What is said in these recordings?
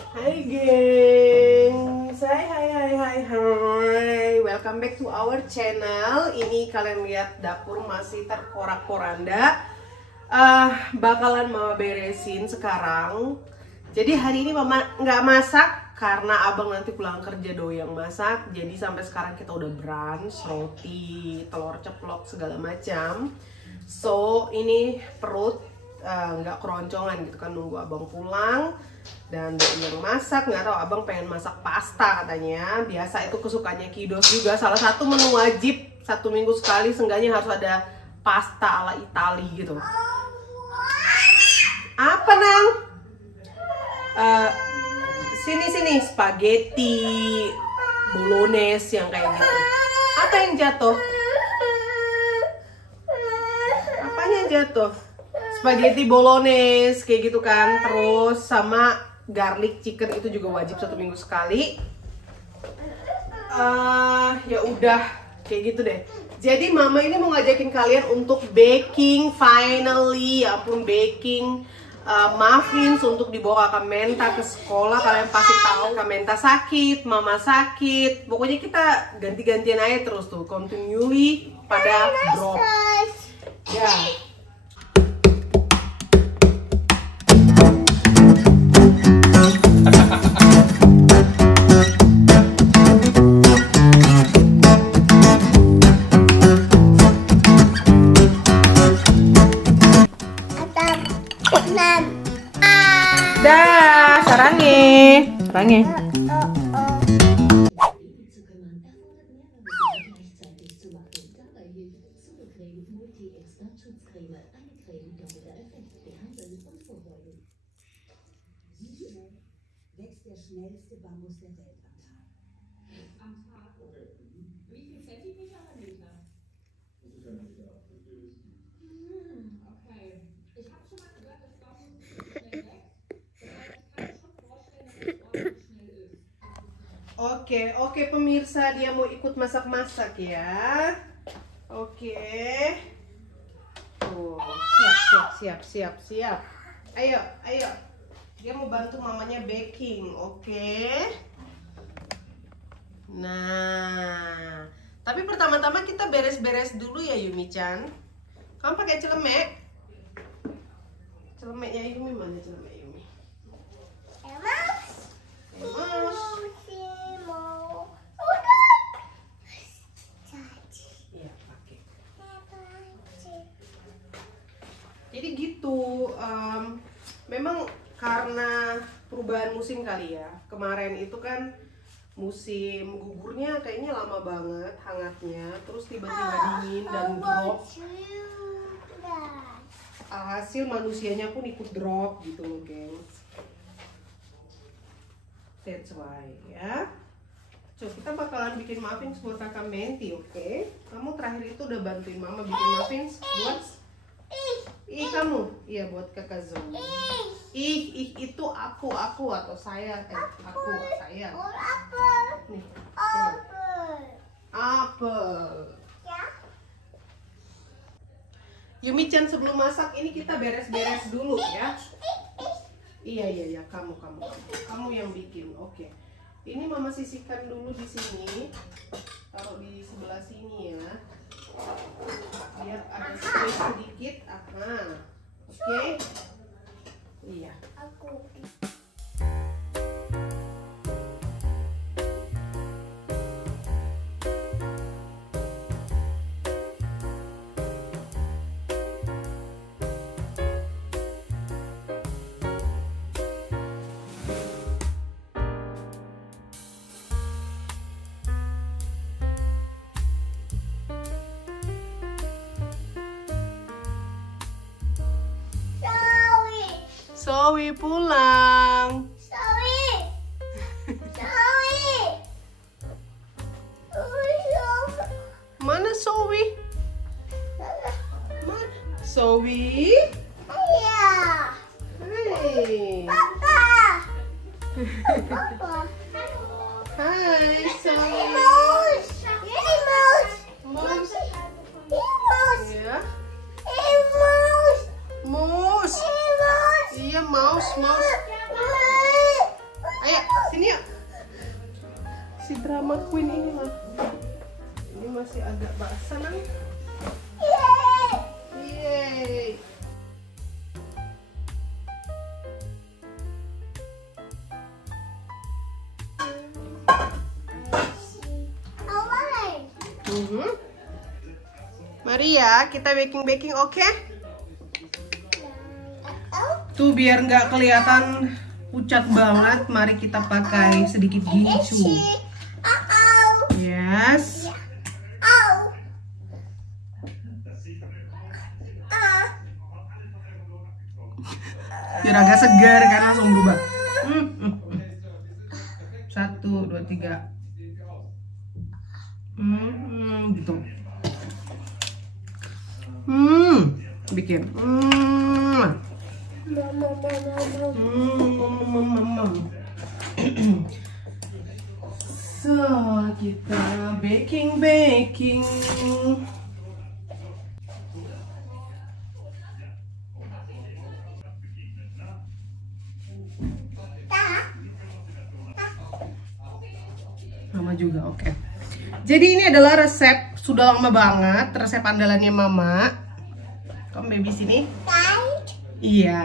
Hai geng, hai. Welcome back to our channel. Ini kalian lihat dapur masih terporak-poranda. Bakalan mama beresin sekarang. Jadi hari ini mama nggak masak karena abang nanti pulang kerja doyang masak. Jadi sampai sekarang kita udah brunch, roti, telur ceplok segala macam. So ini perut nggak keroncongan gitu kan, nunggu abang pulang. Dan yang masak, nggak tahu abang pengen masak pasta katanya. Biasa itu kesukaannya Kidos juga. Salah satu menu wajib 1 minggu sekali seenggaknya harus ada pasta ala Itali gitu. Apa nang? Sini spaghetti bolognese yang kayak gitu. Apa yang jatuh? Apanya yang jatuh? Spaghetti bolognese kayak gitu kan. Terus sama garlic chicken itu juga wajib 1 minggu sekali. Ya udah kayak gitu deh. Jadi mama ini mau ngajakin kalian untuk baking finally. Ya ampun, baking muffins untuk dibawa Kak Menta ke sekolah. Kalian pasti tahu Kak Menta sakit, mama sakit. Pokoknya kita ganti-gantian aja terus tuh, continually pada drop. Ya. Dah, sarangnya. Wächst der schnellste Bambus der Welt am Tag. Wie viel Zentimeter oder Meter? Das ist ja Meter. Okay. Ich habe schon mal gehört, dass Bambus schnell wächst. Das heißt, ich kann mir schon vorstellen, dass es ordentlich schnell ist. Oke, pemirsa, dia mau ikut masak-masak ya. Oke. Tuh, siap. Ayo. Dia mau bantu mamanya baking, oke? Nah, tapi pertama-tama kita beres-beres dulu ya Yumi-chan. Kamu pakai celemek? Celemeknya Yumi mana celemek Yumi? Emas. Iya, pakai. Jadi gitu, memang karena perubahan musim kali ya. Kemarin itu kan musim gugurnya kayaknya lama banget hangatnya, terus tiba-tiba dingin dan drop. Hasil manusianya pun ikut drop gitu loh, gengs. That's why ya. Coba kita bakalan bikin muffins buat Kakak Menti, oke? Kamu terakhir itu udah bantuin mama bikin muffins buat kamu? Iya, buat Kakak Zoe. Itu aku atau saya. Aku, saya. Nih. Apel. Yumi-chan, sebelum masak ini kita beres-beres dulu ya. Iya, kamu yang bikin. Oke. Ini mama sisihkan dulu di sini. Taruh di sebelah sini ya. Biar ada space sedikit. Oke. Iya. Zoe pulang. Mana Zoe? Zoe? Iya. Hai. Papa. Hai Zoe. Ini mouse. Mouse. Ya. Mouse. Mouse. Iya mouse. drama queen ini mah. Ini masih agak basah nang. Yeay. Mari ya, kita baking, oke? Tuh biar nggak kelihatan pucat banget, mari kita pakai sedikit gincu. Yes. Biar agak segar kan, langsung berubah. 1, 2, 3. Gitu. Bikin. So, kita baking. Mama juga, oke. Jadi ini adalah resep sudah lama banget, resep andalannya Mama. Kamu baby sini. Iya.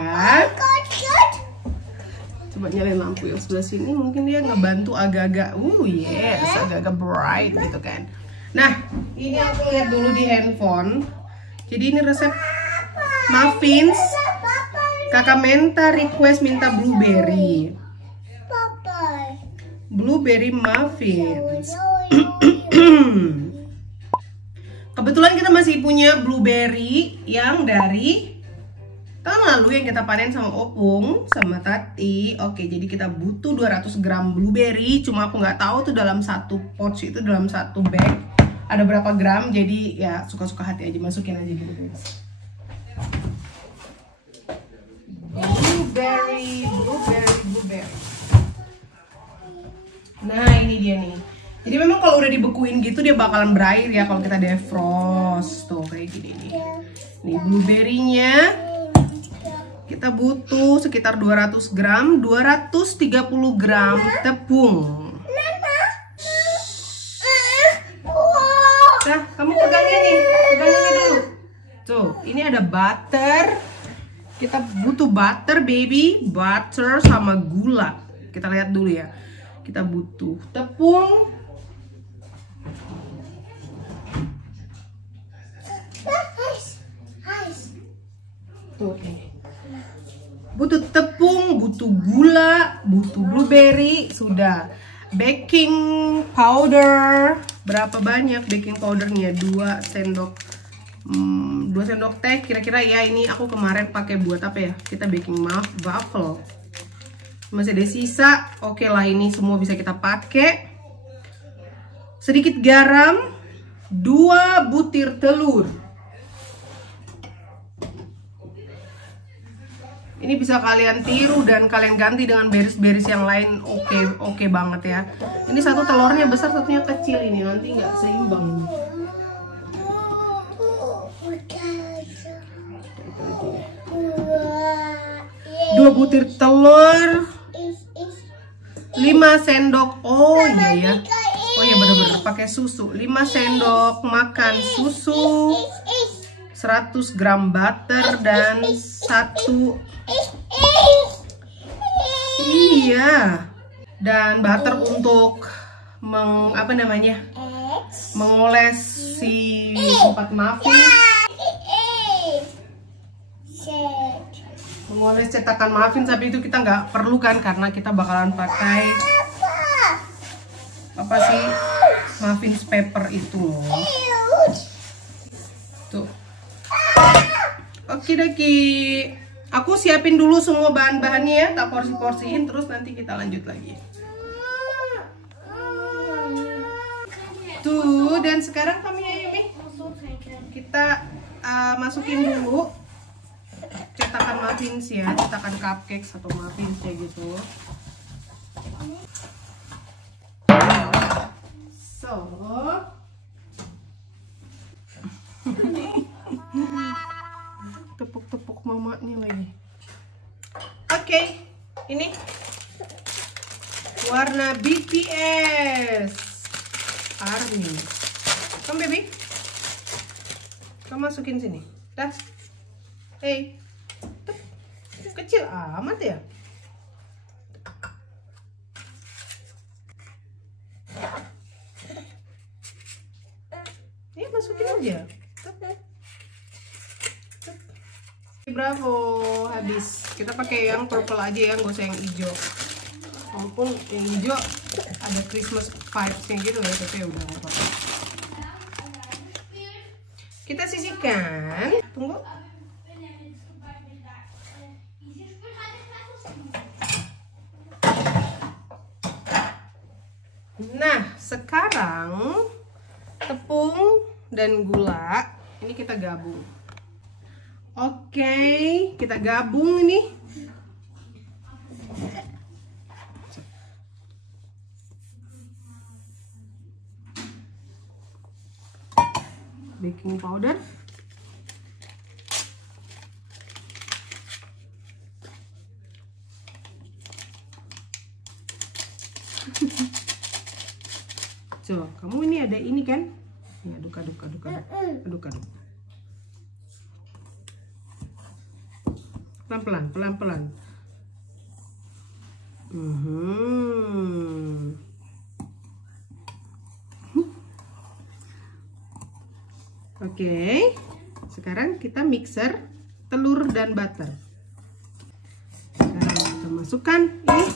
Coba nyalain lampu yang sebelah sini, mungkin dia ngebantu agak-agak, yes, agak-agak bright gitu kan. Nah, ini aku lihat dulu di handphone. Jadi ini resep muffins. Kakak Menta request minta blueberry. Blueberry muffins. Kebetulan kita masih punya blueberry yang dari tahun lalu yang kita panen sama Opung sama Tati. Oke, jadi kita butuh 200 gram blueberry. Cuma aku nggak tahu tuh dalam satu pouch itu, dalam satu bag ada berapa gram. Jadi ya suka-suka hati aja, masukin aja gitu guys. Blueberry. Nah ini dia nih. Jadi memang kalau udah dibekuin gitu dia bakalan berair ya kalau kita defrost. Tuh kayak gini nih. Nih blueberry-nya kita butuh sekitar 200 gram, 230 gram tepung. Nah, kamu pegangnya nih, pegangnya dulu. Tuh, ini ada butter. Kita butuh butter baby, butter sama gula. Kita lihat dulu ya. Kita butuh tepung. Tuh ini. Butuh tepung, butuh gula, butuh blueberry, sudah. Baking powder, berapa banyak baking powdernya? 2 sendok teh kira-kira ya. Ini aku kemarin pakai buat apa ya? Kita baking waffle. Masih ada sisa, oke lah ini semua bisa kita pakai. Sedikit garam, 2 butir telur. Ini bisa kalian tiru dan kalian ganti dengan beris-beris yang lain, oke banget ya. Ini satu telurnya besar, satunya kecil, ini nanti nggak seimbang. 2 butir telur, 5 sendok, oh iya bener-bener pakai susu, 5 sendok makan susu, 100 gram butter dan 1 dan butter untuk mengoles si tempat muffin, mengoles cetakan muffin. Tapi itu kita nggak perlu kan, karena kita bakalan pakai apa sih, muffin paper itu loh. Tuh. Oke, aku siapin dulu semua bahan-bahannya ya, tak porsi-porsiin, terus nanti kita lanjut lagi. Tuh, dan sekarang kami Yumi, kita masukin dulu cetakan muffins ya, cetakan cupcakes atau muffins kayak gitu. So, tepuk-tepuk mamanya lagi. Oke, ini warna BTS. Army. Come baby. Kamu masukin sini. Dah. Hey. Tuh. Kecil amat ya. Ini masukin aja. Bravo, habis. Kita pakai yang purple aja ya, nggak usah yang hijau. Walaupun yang hijau ada Christmas vibes-nya gitu ya, tapi udah nggak apa-apa. Kita sisihkan. Tunggu. Nah, sekarang tepung dan gula ini kita gabung. Oke, kita gabung ini. Baking powder. So, kamu ini ada ini kan? Ya, aduk. Pelan-pelan. Oke, sekarang kita mixer telur dan butter. Sekarang kita masukkan ini.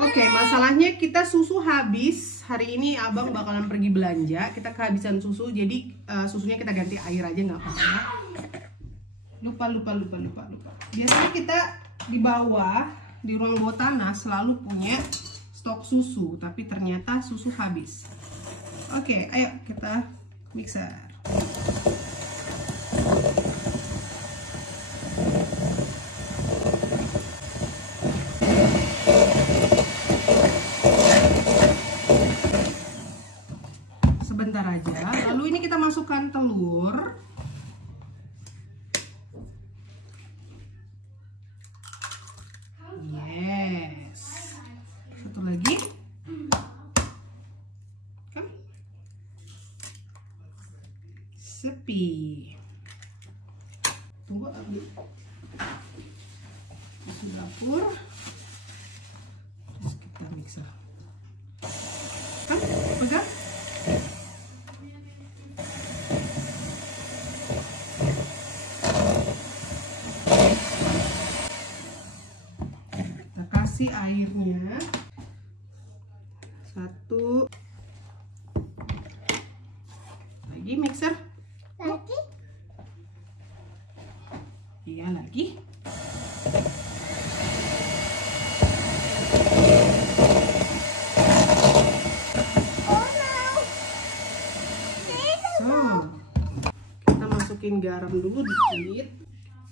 Oke, masalahnya kita susu habis. Hari ini abang bakalan pergi belanja. Kita kehabisan susu, jadi susunya kita ganti air aja nggak apa-apa. Lupa. Biasanya kita di bawah, di ruang bawah tanah selalu punya stok susu, tapi ternyata susu habis. Oke, ayo kita mixer. Sebentar aja. Lalu ini kita masukkan telur. Yes. Satu lagi. Kan? Sepi. Tunggu ambil di dapur. Terus kita mixer. Kan? Pegang. Airnya satu lagi, mixer Lagi? iya lagi. Oh no. So, kita masukin garam dulu dikit.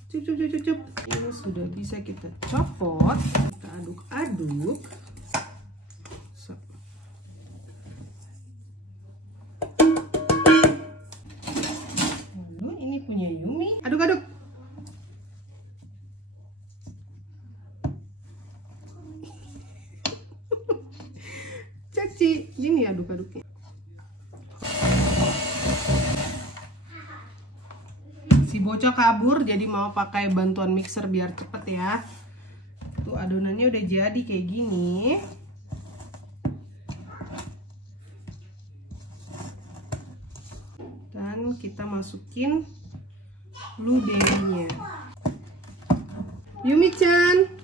Cup. Ini sudah bisa kita copot. Kita aduk-aduk. So. Lalu ini punya Yumi. Aduk-aduk. Caci, gini aduk-aduknya. Si bocah kabur, jadi mau pakai bantuan mixer biar cepet ya. Tuh adonannya udah jadi kayak gini. Dan kita masukin blueberry-nya. Yumi-chan.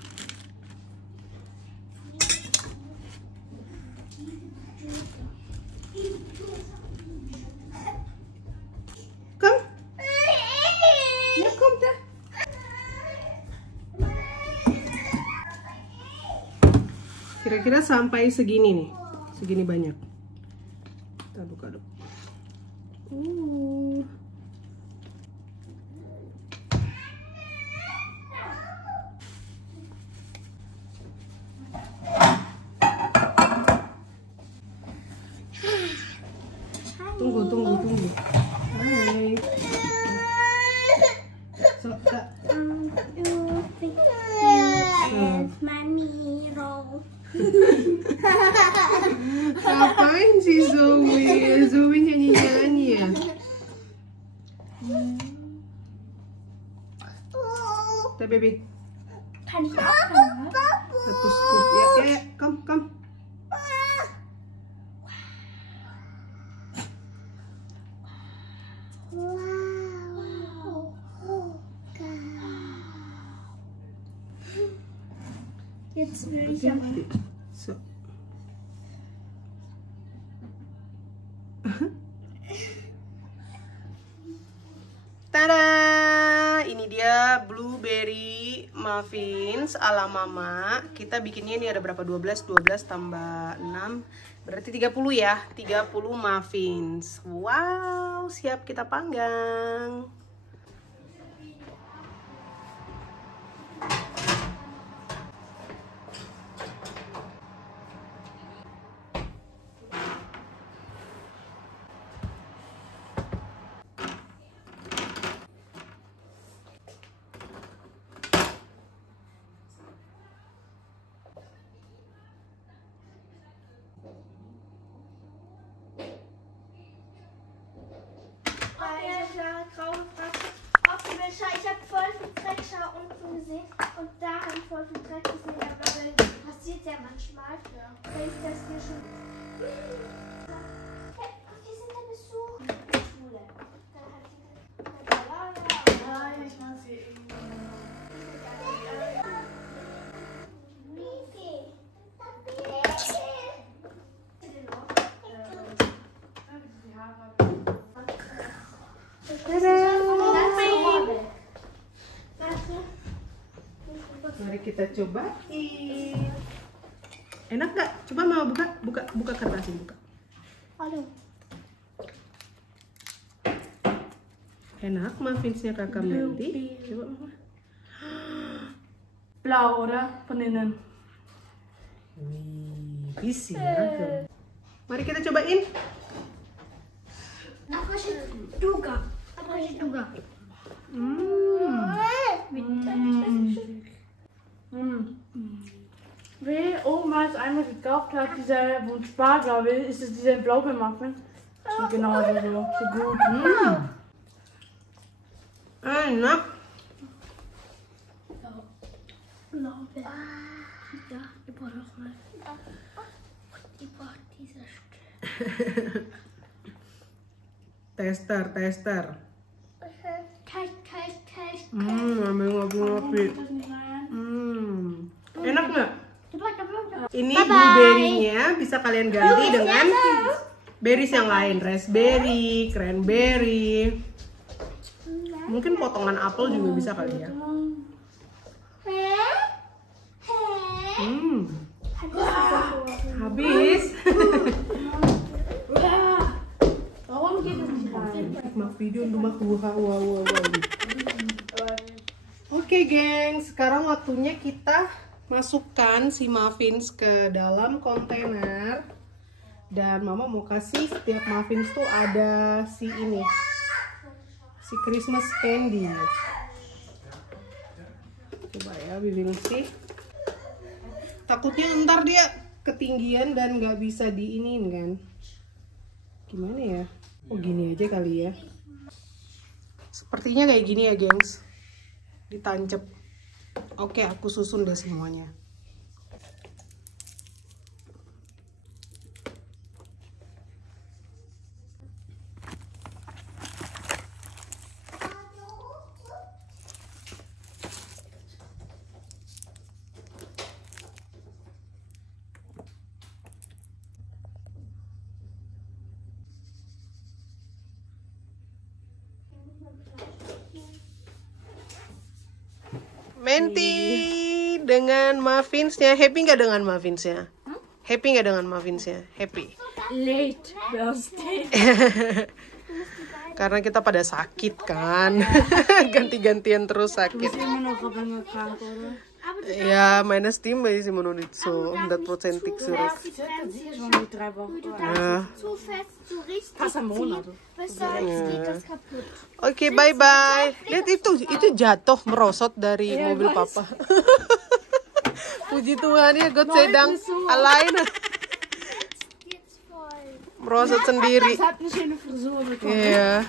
Kira-kira sampai segini nih, segini banyak. Kita aduk-aduk. Tunggu. Hai. ngapain sih Zoe? Zoe nyanyi-nyanyi ya? Teh baby. Satu scoop ya. Ya, come. Jetzt will ich aber. So. Tada! Ini dia blueberry muffins ala mama. Kita bikinnya ini ada berapa? 12 tambah 6. Berarti 30 ya. 30 muffins. Wow, siap kita panggang. Ich habe voll viel Dreck, schau unten gesehen. Und da habe ich voll viel Dreck gesehen. Aber passiert ja manchmal. Wenn ich das hier schon. Hey, wir sind der Besuch in der Schule. Dann hat sie gesagt, ja, ich weiß sie Mari kita cobain. Enak nggak? Coba mau buka kertasnya, buka. Aduh. Enak muffinsnya Kakak Melty. Coba mama. Blau, oder? Von innen. Wih, bisa ya. Mari kita cobain. Apa sih juga? Wie oben war es einmal gekauft hat, dieser, wo ein Spargel will, ist es dieser Blaubeermuffin? Sieht genauso so gut. Enak. Blaubeer. Ja, ich brauche noch mal. Ich brauche dieses Stück. Tester. Kalt. Ambil ngopi. Enak nggak? Ini blueberry-nya bisa kalian ganti dengan berries yang lain, raspberry, cranberry. Mungkin potongan apel juga bisa kali ya. Habis. Warum geht es nicht rein? Mak video rumah wow. Oke, geng, sekarang waktunya kita masukkan si muffins ke dalam kontainer. Dan mama mau kasih setiap muffins tuh ada si ini, si Christmas candy. Coba ya Bibi ngasih. Takutnya ntar dia ketinggian dan nggak bisa diinin kan. Gimana ya? Oh gini aja kali ya. Sepertinya kayak gini ya gengs. Ditancep. Oke, aku susun deh semuanya. Menti dengan muffinsnya. Happy nggak dengan muffinsnya? Happy nggak dengan muffinsnya? Happy. Late birthday. Karena kita pada sakit kan. Ganti-gantian terus sakit. Immer noch krank, oder? Ja, meine Stimme ist immer noch nicht so 100% zurück. Schon mit 3 Wochen. Ja. Zu fest, zu richtig Fast ein Monat. bis sonst geht das kaputt. Oke, bye-bye. Lihat itu jatuh merosot dari mobil papa. Puji Tuhan ya, God sedang alain. Jetzt voll. merosot sendiri. Das hat eine schöne Frisur bekommen. Iya.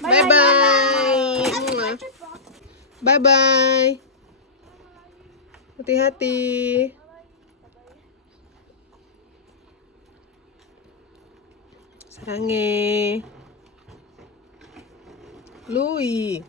Bye bye. Bye bye. Hati-hati. 사랑해. 루이.